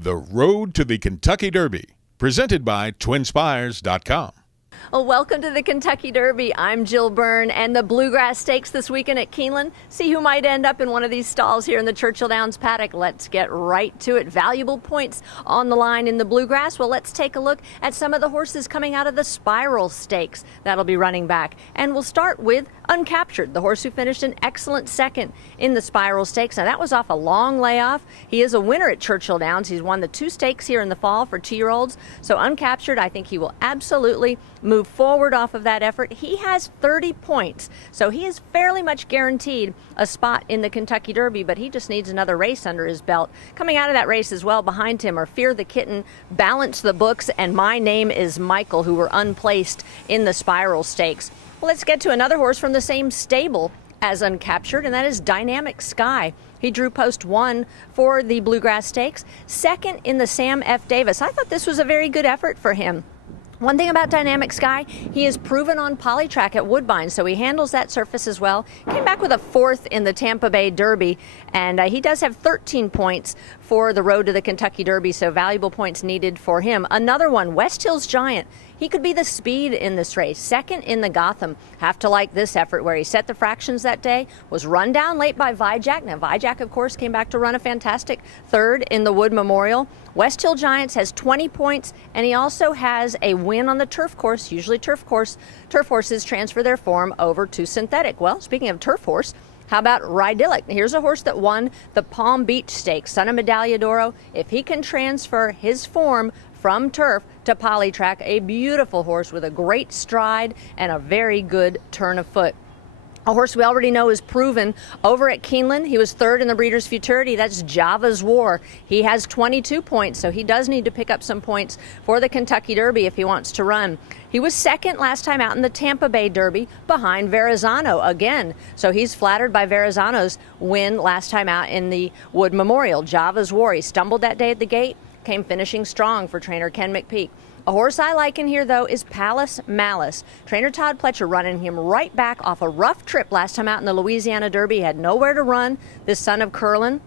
The Road to the Kentucky Derby, presented by TwinSpires.com. Well, welcome to the Kentucky Derby. I'm Jill Byrne, and the Bluegrass Stakes this weekend at Keeneland. See who might end up in one of these stalls here in the Churchill Downs paddock. Let's get right to it. Valuable points on the line in the Bluegrass. Well, let's take a look at some of the horses coming out of the Spiral Stakes that'll be running back. And we'll start with Uncaptured, the horse who finished an excellent second in the Spiral Stakes. Now, that was off a long layoff. He is a winner at Churchill Downs. He's won the 2 stakes here in the fall for 2-year-olds. So Uncaptured, I think he will absolutely move forward off of that effort. He has 30 points, so he is fairly much guaranteed a spot in the Kentucky Derby, but he just needs another race under his belt. Coming out of that race as well behind him are Fear the Kitten, Balance the Books, and My Name is Michael, who were unplaced in the Spiral Stakes. Well, let's get to another horse from the same stable as Uncaptured, and that is Dynamic Sky. He drew post 1 for the Bluegrass Stakes, second in the Sam F. Davis. I thought this was a very good effort for him. One thing about Dynamic Sky, he is proven on Polytrack at Woodbine, so he handles that surface as well. Came back with a 4th in the Tampa Bay Derby, and he does have 13 points for the Road to the Kentucky Derby, so valuable points needed for him. Another one, West Hills Giant. He could be the speed in this race. Second in the Gotham. Have to like this effort where he set the fractions that day, was run down late by Vijack. Now, Vijack, of course, came back to run a fantastic 3rd in the Wood Memorial. West Hill Giants has 20 points, and he also has a win on the turf course. Usually turf horses transfer their form over to synthetic. Well, speaking of turf horse, how about Rydillick? Here's a horse that won the Palm Beach Stakes, son of Medaglia d'Oro. If he can transfer his form from turf to Polytrack, a beautiful horse with a great stride and a very good turn of foot. A horse we already know is proven over at Keeneland. He was 3rd in the Breeders' Futurity. That's Java's War. He has 22 points, so he does need to pick up some points for the Kentucky Derby if he wants to run. He was 2nd last time out in the Tampa Bay Derby behind Verrazano again. So he's flattered by Verrazano's win last time out in the Wood Memorial. Java's War. He stumbled that day at the gate, came finishing strong for trainer Ken McPeak. A horse I like in here, though, is Palace Malice. Trainer Todd Pletcher running him right back off a rough trip last time out in the Louisiana Derby. He had nowhere to run, this son of Curlin.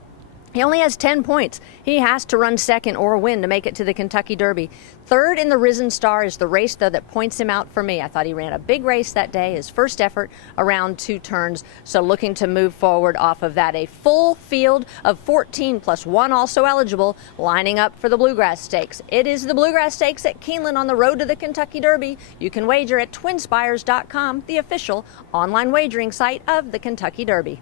He only has 10 points. He has to run 2nd or win to make it to the Kentucky Derby. 3rd in the Risen Star is the race, though, that points him out for me. I thought he ran a big race that day, his first effort around 2 turns, so looking to move forward off of that. A full field of 14 plus 1 also eligible lining up for the Bluegrass Stakes. It is the Bluegrass Stakes at Keeneland on the Road to the Kentucky Derby. You can wager at TwinSpires.com, the official online wagering site of the Kentucky Derby.